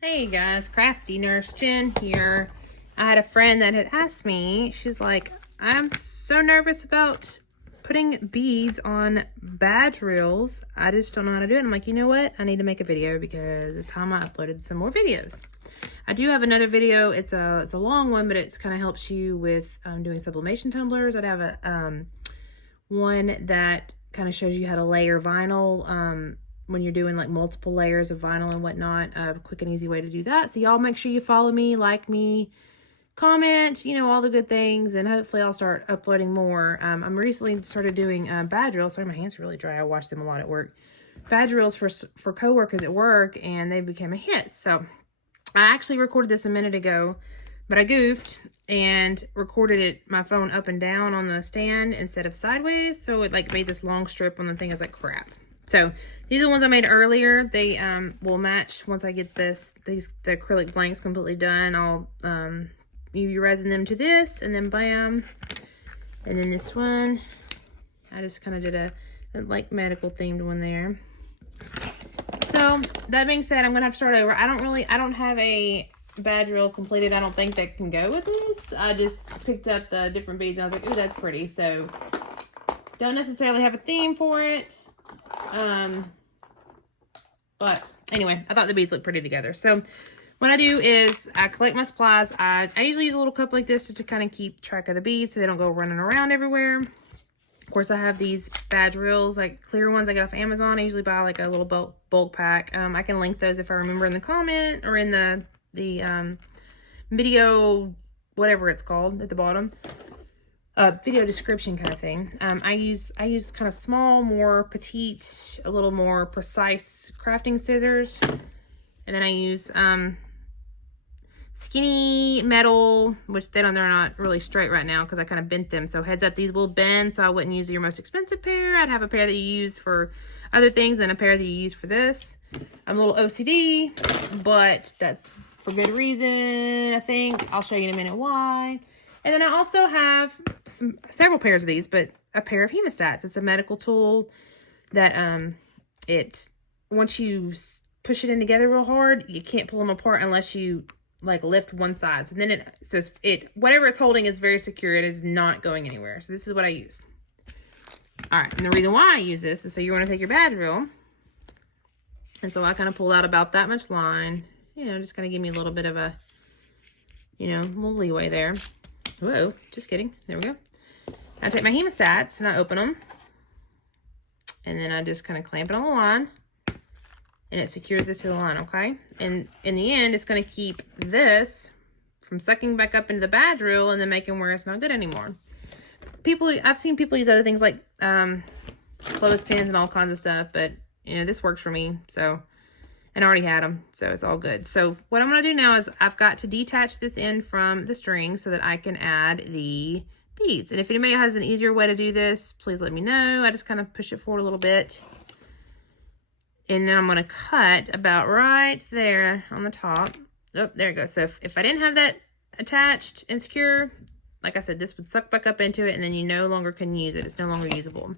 Hey guys, Crafty Nurse Jen here. I had a friend that had asked me, she's like, I'm so nervous about putting beads on badge reels. I just don't know how to do it. I'm like, you know what? I need to make a video because it's time I uploaded some more videos. I do have another video. It's a long one, but it's kind of helps you with doing sublimation tumblers. I'd have a one that kind of shows you how to layer vinyl when you're doing like multiple layers of vinyl and whatnot. A quick and easy way to do that. So y'all make sure you follow me, like me, comment, you know, all the good things, and hopefully I'll start uploading more. I'm recently started doing badge reels. Sorry, my hands are really dry. I wash them a lot at work. Badge reels for coworkers at work, and they became a hit. So I actually recorded this a minute ago, but I goofed and recorded it my phone up and down on the stand instead of sideways, so it like made this long strip on the thing. I was like, crap. So these are the ones I made earlier. They will match once I get the acrylic blanks completely done. I'll UV resin them to this, and then bam. And then this one, I just kind of did a like medical themed one there. So that being said, I'm gonna have to start over. I don't have a badge reel completed. I don't think that can go with this. I just picked up the different beads and I was like, ooh, that's pretty. So don't necessarily have a theme for it. But anyway, I thought the beads looked pretty together. So what I do is I collect my supplies. I usually use a little cup like this just to kind of keep track of the beads so they don't go running around everywhere. Of course, I have these badge reels, like clear ones I get off Amazon. I usually buy like a little bulk pack. I can link those if I remember in the comment or in the video, whatever it's called at the bottom. Video description kind of thing. I use kind of small, more petite, a little more precise crafting scissors. And then I use skinny metal, which they're not really straight right now because I kind of bent them. So heads up, these will bend, so I wouldn't use your most expensive pair. I'd have a pair that you use for other things and a pair that you use for this. I'm a little OCD, but that's for good reason, I think. I'll show you in a minute why. And then I also have several pairs of these, but a pair of hemostats. It's a medical tool that once you push it in together real hard, you can't pull them apart unless you like lift one side. So then whatever it's holding is very secure. It is not going anywhere. So this is what I use. All right, and the reason why I use this is so you want to take your badge reel. And so I kind of pulled out about that much line, you know, just kind of give me a little bit of a, you know, little leeway there. Whoa, just kidding. There we go. I take my hemostats and I open them. And then I just kind of clamp it on the line. And it secures this to the line, okay? And in the end, it's going to keep this from sucking back up into the badge reel and then making where it's not good anymore. I've seen people use other things like clothespins and all kinds of stuff, but you know, this works for me. So, and I already had them, so it's all good. So what I'm going to do now is I've got to detach this end from the string so that I can add the beads. And if anybody has an easier way to do this, please let me know. I just kind of push it forward a little bit. And then I'm going to cut about right there on the top. Oh, there it goes. So if I didn't have that attached and secure, like I said, this would suck back up into it and then you no longer can use it. It's no longer usable.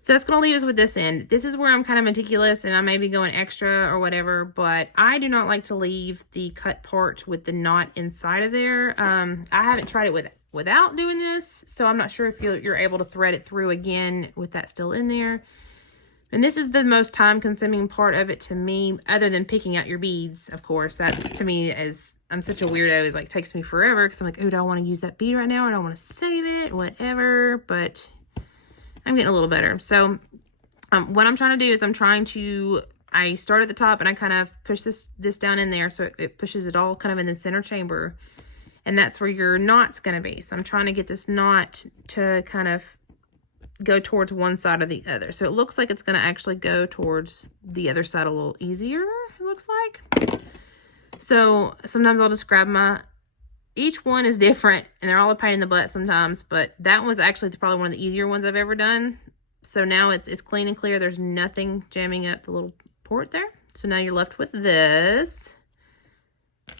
So that's going to leave us with this end. This is where I'm kind of meticulous and I may be going extra or whatever, but I do not like to leave the cut part with the knot inside of there. I haven't tried it without doing this, so I'm not sure if you're able to thread it through again with that still in there. And this is the most time-consuming part of it to me, other than picking out your beads, of course. That, to me, is, I'm such a weirdo, it like takes me forever, because I'm like, oh, do I want to use that bead right now, or do I want to save it, whatever, but I'm getting a little better. So, what I'm trying to do is I start at the top, and I kind of push this down in there, so it pushes it all kind of in the center chamber, and that's where your knot's going to be. So, I'm trying to get this knot to kind of go towards one side or the other. So it looks like it's going to actually go towards the other side a little easier, it looks like. So sometimes I'll just grab each one is different and they're all a pain in the butt sometimes, but that was actually probably one of the easier ones I've ever done. So now it's clean and clear. There's nothing jamming up the little port there. So now you're left with this.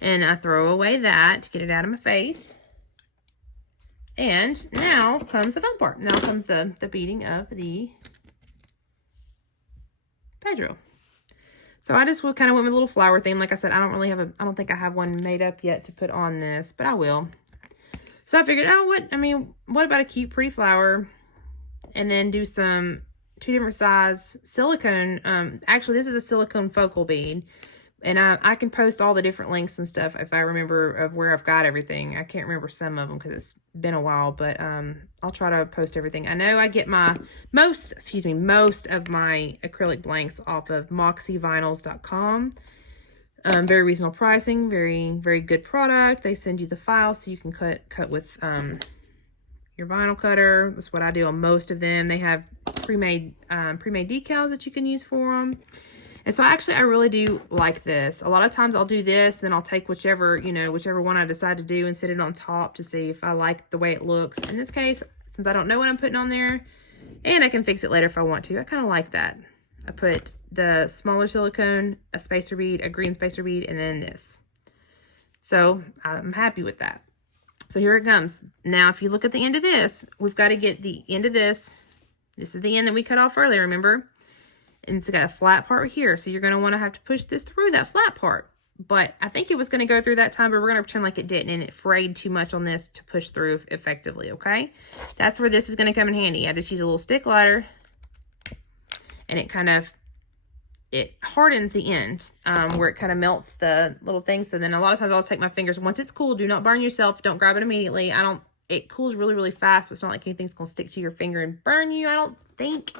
And I throw away that to get it out of my face. And now comes the fun part. Now comes the beading of the badge reel. So I just kind of went with a little flower theme. Like I said, I don't think I have one made up yet to put on this, but I will. So I figured, what about a cute, pretty flower? And then do some 2 different size silicone. Actually, this is a silicone focal bead. And I can post all the different links and stuff if I remember of where I've got everything. I can't remember some of them because it's been a while, but I'll try to post everything. I know I get most of my acrylic blanks off of moxievinyls.com. Very reasonable pricing, very, very good product. They send you the file so you can cut with your vinyl cutter. That's what I do on most of them. They have pre-made decals that you can use for them. And so I really do like this. A lot of times I'll do this, then I'll take whichever one I decide to do and sit it on top to see if I like the way it looks. In this case, since I don't know what I'm putting on there, and I can fix it later if I want to, I kind of like that. I put the smaller silicone, a spacer bead, a green spacer bead, and then this. So I'm happy with that. So here it comes. Now, if you look at the end of this, we've got to get the end of this. This is the end that we cut off earlier, remember? And it's got a flat part here. So you're going to want to have to push this through that flat part. But I think it was going to go through that time, but we're going to pretend like it didn't, and it frayed too much on this to push through effectively, okay? That's where this is going to come in handy. I just use a little stick lighter, and it hardens the end where it kind of melts the little thing. So then a lot of times I'll just take my fingers. Once it's cool, do not burn yourself. Don't grab it immediately. It cools really, really fast, but it's not like anything's going to stick to your finger and burn you, I don't think.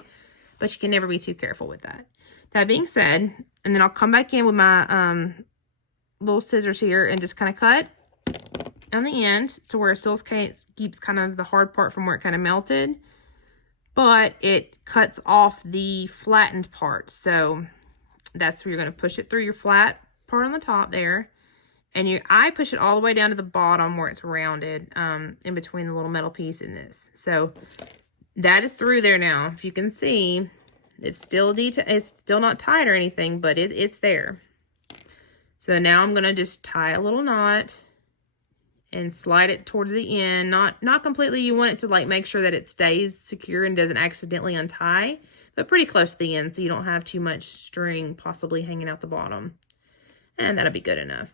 But you can never be too careful with that. That being said, and then I'll come back in with my little scissors here and just kind of cut on the end to where it still keeps kind of the hard part from where it kind of melted, but it cuts off the flattened part. So that's where you're going to push it through your flat part on the top there. And I push it all the way down to the bottom where it's rounded in between the little metal piece and this. So that is through there now. If you can see, it's still not tight or anything, but it's there. So now I'm going to just tie a little knot and slide it towards the end. Not completely. You want it to like make sure that it stays secure and doesn't accidentally untie, but pretty close to the end so you don't have too much string possibly hanging out the bottom. And that'll be good enough.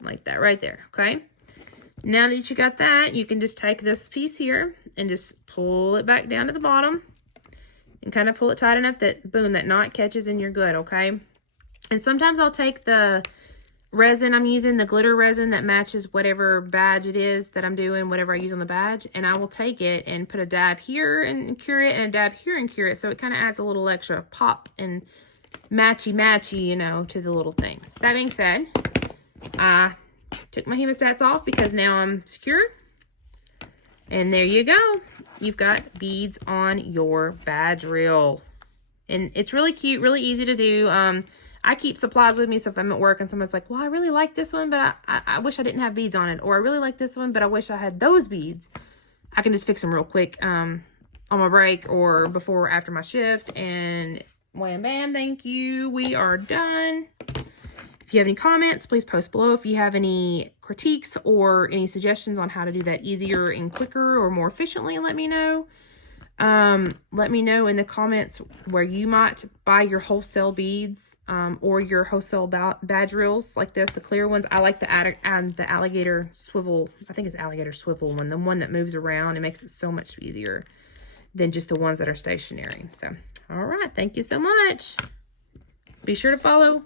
Like that right there, okay? Now that you got that, you can just take this piece here and just pull it back down to the bottom and kind of pull it tight enough that, boom, that knot catches and you're good, okay? And sometimes I'll take the resin I'm using, the glitter resin that matches whatever badge it is that I'm doing, whatever I use on the badge, and I will take it and put a dab here and cure it and a dab here and cure it, so it kind of adds a little extra pop and matchy, to the little things. That being said, I took my hemostats off because now I'm secure. And there you go. You've got beads on your badge reel. And it's really cute, really easy to do. I keep supplies with me, so if I'm at work and someone's like, well, I really like this one, but I wish I didn't have beads on it. Or I really like this one, but I wish I had those beads. I can just fix them real quick on my break or before or after my shift. And wham, bam, thank you. We are done. If you have any comments, please post below. If you have any critiques or any suggestions on how to do that easier and quicker or more efficiently, let me know. Let me know in the comments where you might buy your wholesale beads or your wholesale badge reels like this, the clear ones. I like the alligator swivel. I think it's alligator swivel one, the one that moves around. It makes it so much easier than just the ones that are stationary. So, all right. Thank you so much. Be sure to follow